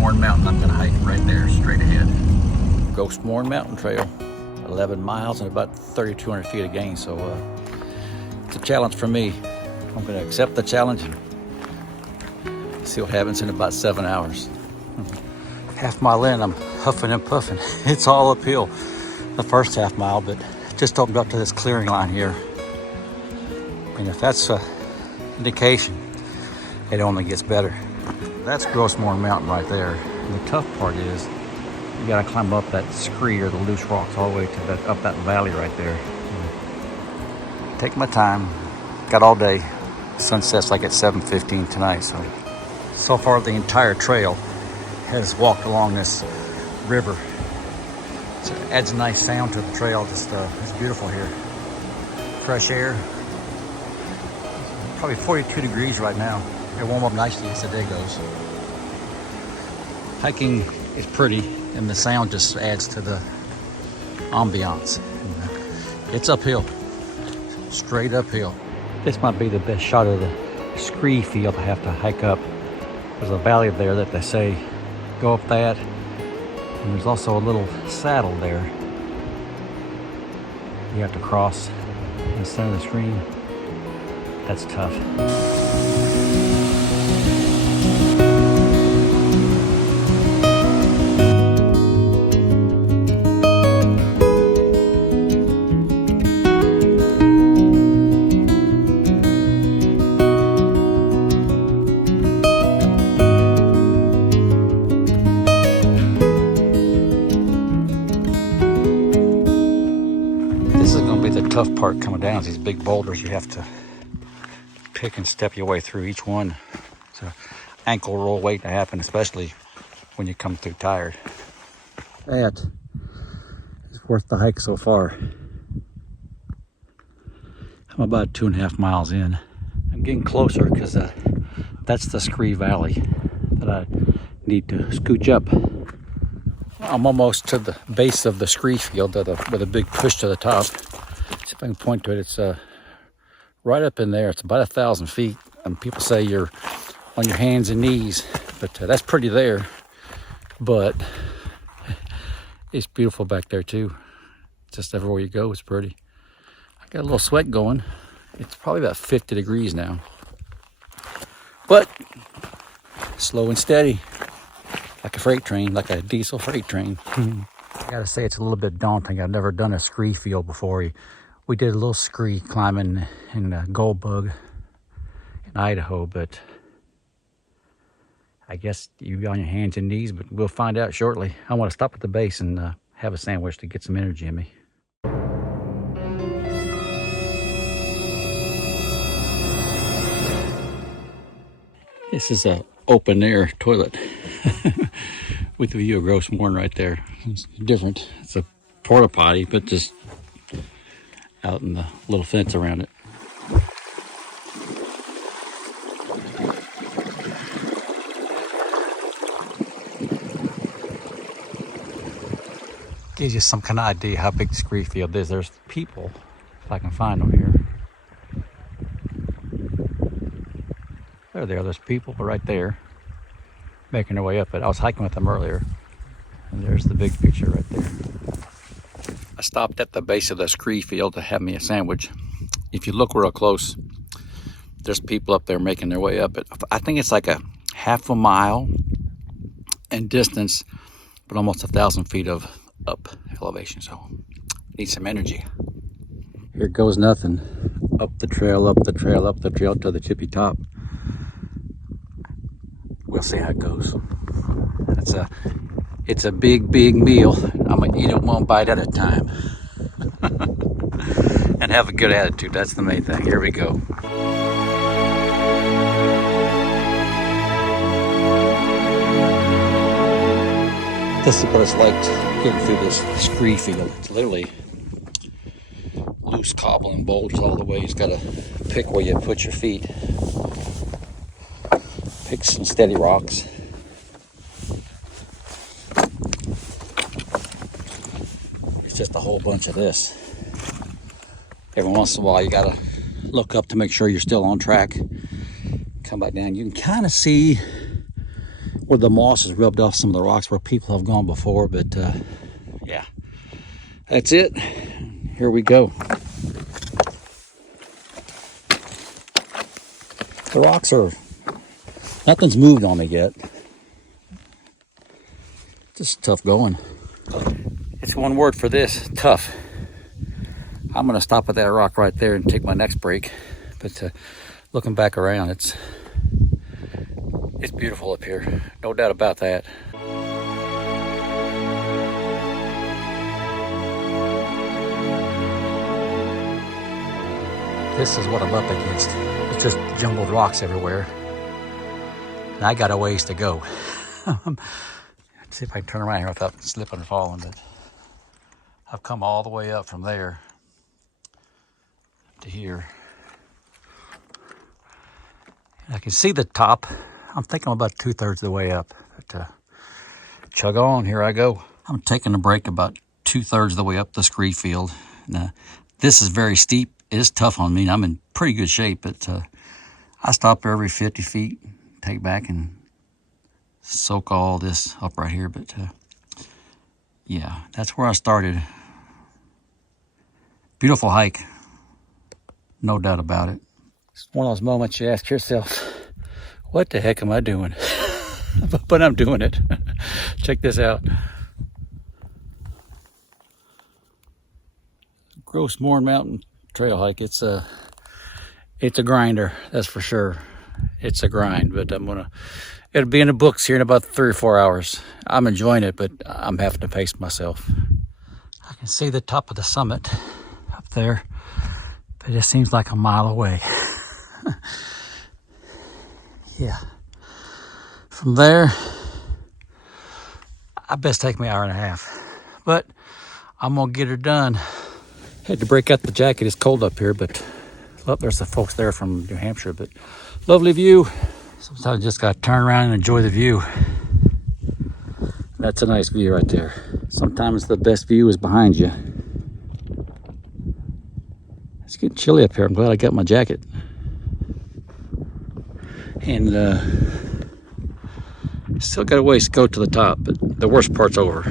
Morne Mountain. I'm gonna hike right there, straight ahead. Gros Morne Mountain Trail, 11 miles and about 3,200 feet of gain. So it's a challenge for me. I'm gonna accept the challenge and see what happens in about 7 hours. Half mile in, I'm huffing and puffing. It's all uphill the first half mile, but just opened up to this clearing line here. And if that's an indication, it only gets better. That's Gros Morne Mountain right there. And the tough part is you gotta climb up that scree or the loose rocks all the way to that, up that valley right there. Take my time, got all day. Sunset's like at 7:15 tonight. So far the entire trail has walked along this river. So it adds a nice sound to the trail. Just it's beautiful here. Fresh air. Probably 42 degrees right now. It'll warm up nicely as the day goes. Hiking is pretty, and the sound just adds to the ambiance. It's uphill, straight uphill. This might be the best shot of the scree field I have to hike up. There's a valley there that they say go up that, and there's also a little saddle there you have to cross in the center of the screen. That's tough. This is going to be the tough part coming down. These big boulders you have to pick and step your way through each one. It's an ankle roll waiting to happen, especially when you come through tired. That is worth the hike so far. I'm about 2.5 miles in. I'm getting closer because that's the Scree Valley that I need to scooch up. I'm almost to the base of the Scree field with a big push to the top. See if I can point to it. It's right up in there. It's about 1,000 feet. And people say you're on your hands and knees, but that's pretty there. But it's beautiful back there too. Just everywhere you go, it's pretty. I got a little sweat going. It's probably about 50 degrees now. But slow and steady. Like a freight train, like a diesel freight train. I gotta say, it's a little bit daunting. I've never done a scree field before. We did a little scree climbing in Gold Bug in Idaho, but I guess you'd be on your hands and knees, but we'll find out shortly. I want to stop at the base and have a sandwich to get some energy in me. This is a open air toilet with the view of Gros Morne right there. It's different. It's a porta potty, but just out in the little fence around it. Gives you some kind of idea how big the scree field is. There's people, if I can find them here. There's people right there making their way up it. I was hiking with them earlier, and there's the big picture right there. I stopped at the base of the scree field to have me a sandwich. If you look real close, there's people up there making their way up it. I think it's like a half a mile in distance, but almost 1,000 feet of up elevation. So need some energy. Here goes nothing. Up the trail, up the trail, up the trail to the tippy top. We'll see how it goes. It's a big meal. I'm gonna eat it one bite at a time. And have a good attitude. That's the main thing. Here we go. This is what it's like getting through this scree field. It's literally loose cobble and boulders all the way. You just gotta pick where you put your feet. Pick some steady rocks. It's just a whole bunch of this. Every once in a while you gotta look up to make sure you're still on track. Come back down. You can kind of see where the moss has rubbed off some of the rocks where people have gone before, but yeah, that's it. Here we go. The rocks are, nothing's moved on me yet. Just tough going. It's one word for this, tough. I'm gonna stop at that rock right there and take my next break. But looking back around, it's beautiful up here. No doubt about that. This is what I'm up against. It's just jumbled rocks everywhere. And I got a ways to go. Let's see if I can turn around here without slipping and falling. But I've come all the way up from there to here. And I can see the top. I'm thinking I'm about 2/3 of the way up. But chug on, here I go. I'm taking a break about 2/3 of the way up the scree field. Now, this is very steep. It is tough on me. I'm in pretty good shape, but I stop every 50 feet, take back and soak all this up right here. But yeah, that's where I started. Beautiful hike, no doubt about it. It's one of those moments you ask yourself, what the heck am I doing? But I'm doing it. Check this out. Gros Morne Mountain trail hike. It's a grinder, that's for sure. It's a grind, but it'll be in the books here in about 3 or 4 hours. I'm enjoying it, but I'm having to pace myself. I can see the top of the summit up there, but it seems like a mile away. Yeah. From there, I best take me an hour and a half, but I'm gonna get her done. Had to break out the jacket. It's cold up here, but oh, there's the folks there from New Hampshire. But lovely view. Sometimes I just gotta turn around and enjoy the view. That's a nice view right there. Sometimes the best view is behind you. It's getting chilly up here. I'm glad I got my jacket. And still got a ways to go to the top, but the worst part's over.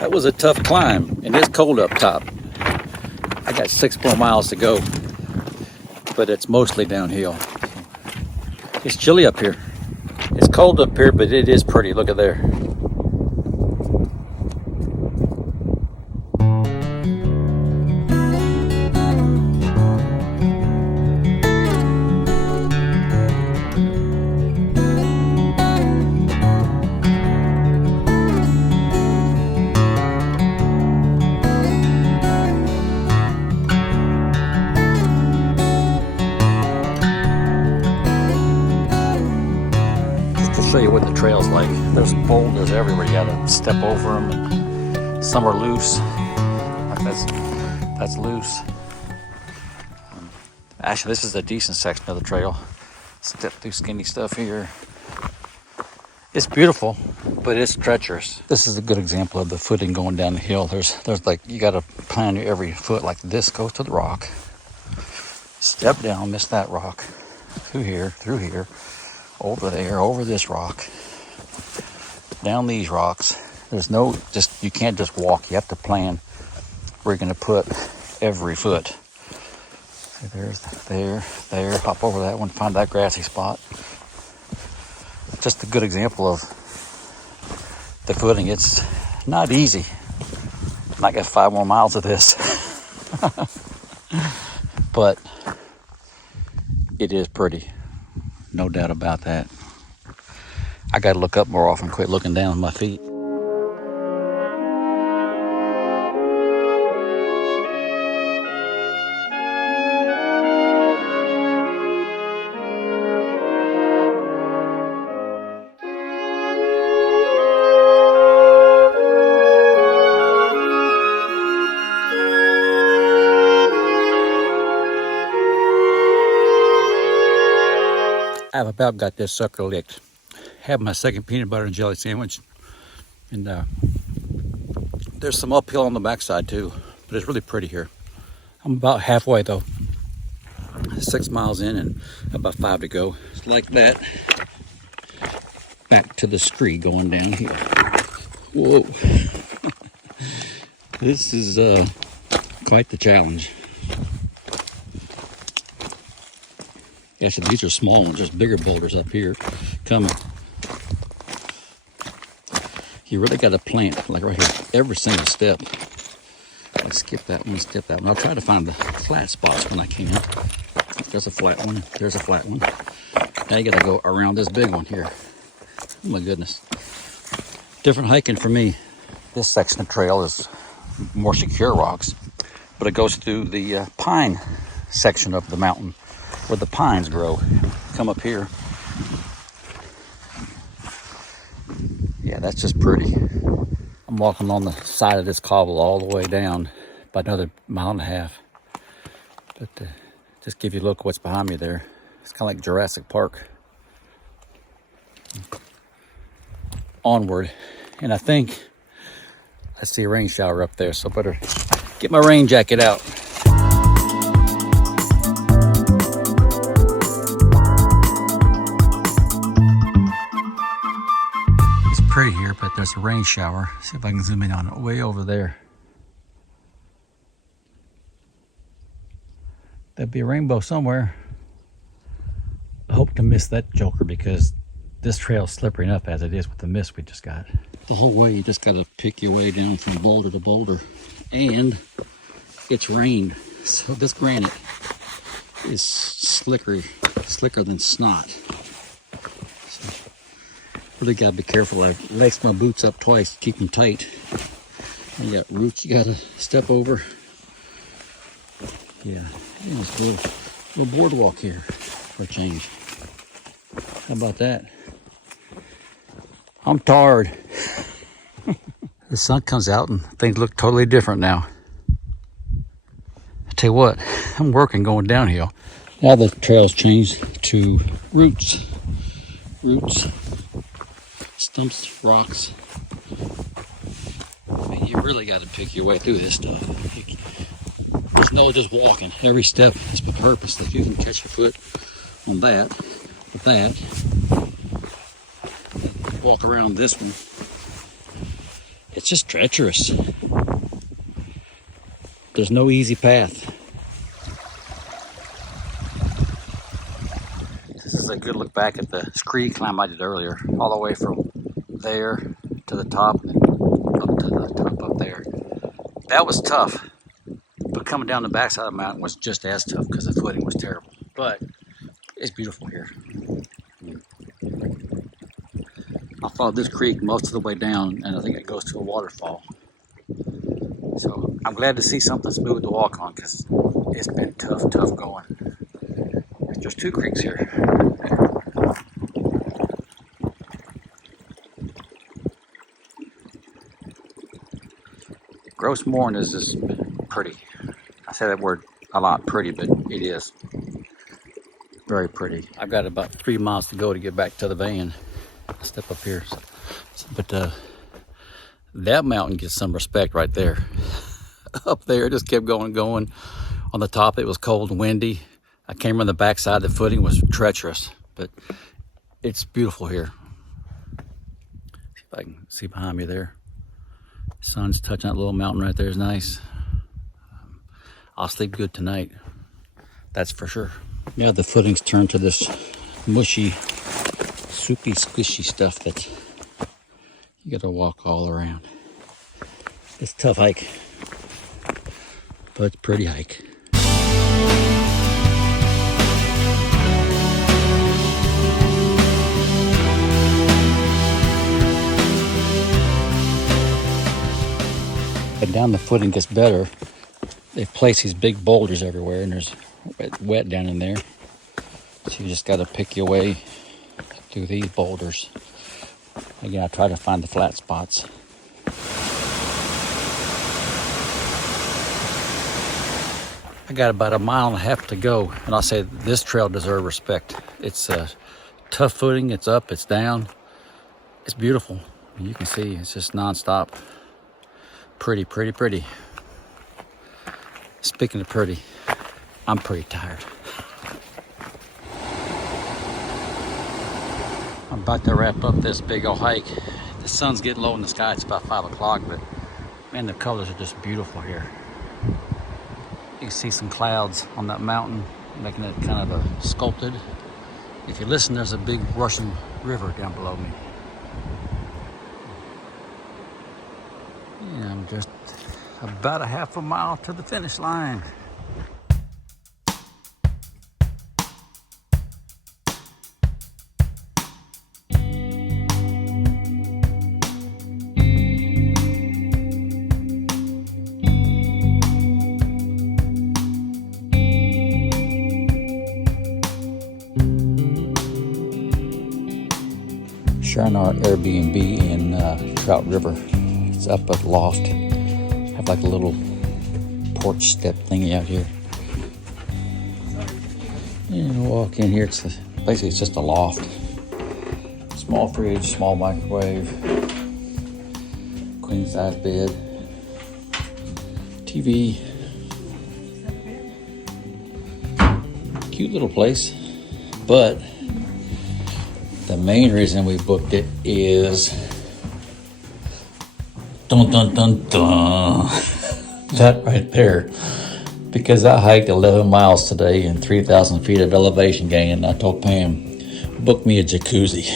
That was a tough climb, and it's cold up top. I got 6 more miles to go, but it's mostly downhill. It's chilly up here. It's cold up here, but it is pretty. Look at there. Show you what the trail's like. There's boulders everywhere. You gotta step over them, and some are loose. Like that's loose. Actually, this is a decent section of the trail. Step through skinny stuff here. It's beautiful, but it's treacherous. This is a good example of the footing going down the hill. There's like, you gotta plan every foot like this. Goes to the rock. Step down, miss that rock. Through here, over there, over this rock, down these rocks. There's no, you can't just walk. You have to plan where you're going to put every foot. There's there, hop over that one, find that grassy spot. Just a good example of the footing. It's not easy. I got 5 more miles of this. But it is pretty. No doubt about that. I got to look up more often, quit looking down at my feet. I've about got this sucker licked. Have my second peanut butter and jelly sandwich. And there's some uphill on the backside too, but it's really pretty here. I'm about halfway though. 6 miles in and about 5 to go. It's like that. Back to the street going down here. Whoa. This is quite the challenge. Actually, these are small ones. There's bigger boulders up here coming. You really got to plant, like right here, every single step. Let's skip that one, skip that one. I'll try to find the flat spots when I can. There's a flat one, there's a flat one. Now you got to go around this big one here. Oh my goodness. Different hiking for me. This section of trail is more secure rocks, but it goes through the pine section of the mountain where the pines grow. Come up here. Yeah, that's just pretty. I'm walking on the side of this cobble all the way down about another 1.5 miles. But just give you a look what's behind me there. It's kind of like Jurassic Park. Onward. And I think I see a rain shower up there, so I better get my rain jacket out. It's pretty here, but there's a rain shower. See if I can zoom in on it way over there. There'll be a rainbow somewhere. I hope to miss that joker because this trail's slippery enough as it is with the mist we just got. The whole way you just got to pick your way down from boulder to boulder. And it's rained, so this granite is slicker than snot. So really got to be careful. I laced my boots up twice to keep them tight. And you got roots you got to step over. Yeah, it's a little boardwalk here for a change. How about that? I'm tired. The sun comes out and things look totally different now. I tell you what, I'm working going downhill. Now the trail's changed to roots, stumps, rocks. I mean, you really got to pick your way through this stuff. There's no just walking. Every step is for purpose. That you can catch your foot on that, with that. Walk around this one. It's just treacherous. There's no easy path. This is a good look back at the scree climb I did earlier, all the way from there to the top and up to the top up there. That was tough, but coming down the backside of the mountain was just as tough because the footing was terrible. But it's beautiful here. I followed this creek most of the way down, and I think it goes to a waterfall. So I'm glad to see something smooth to walk on because it's been tough going. There's 2 creeks here. Gros Morne is just pretty. I say that word a lot, pretty, but it is very pretty. I've got about 3 miles to go to get back to the van. Step up here, but that mountain gets some respect right there. Up there, it just kept going. On the top, it was cold and windy. I came on the backside, the footing was treacherous, but it's beautiful here. See if I can see behind me there. Sun's touching that little mountain right there is nice. I'll sleep good tonight, that's for sure. Yeah, the footing's turned to this mushy, soupy, squishy stuff that you gotta walk all around. It's a tough hike, but it's a pretty hike. And down the footing gets better. They've placed these big boulders everywhere, and there's wet down in there. So you just gotta pick your way through these boulders. Again, I try to find the flat spots. I got about 1.5 miles to go, and I'll say this trail deserves respect. It's tough footing. It's up, it's down. It's beautiful. You can see it's just nonstop. Pretty, pretty, pretty. Speaking of pretty, I'm pretty tired. I'm about to wrap up this big old hike. The sun's getting low in the sky. It's about 5 o'clock, but man, the colors are just beautiful here. You can see some clouds on that mountain, making it kind of a sculpted. If you listen, there's a big rushing river down below me. And I'm just about a half a mile to the finish line. Sharing our Airbnb in Trout River. It's up at loft. Have like a little porch step thingy out here. And walk in here. Basically it's just a loft. Small fridge, small microwave, queen size bed, TV. Cute little place, but the main reason we booked it is dun dun dun dun that right there, because I hiked 11 miles today and 3,000 feet of elevation gain, and I told Pam, book me a jacuzzi.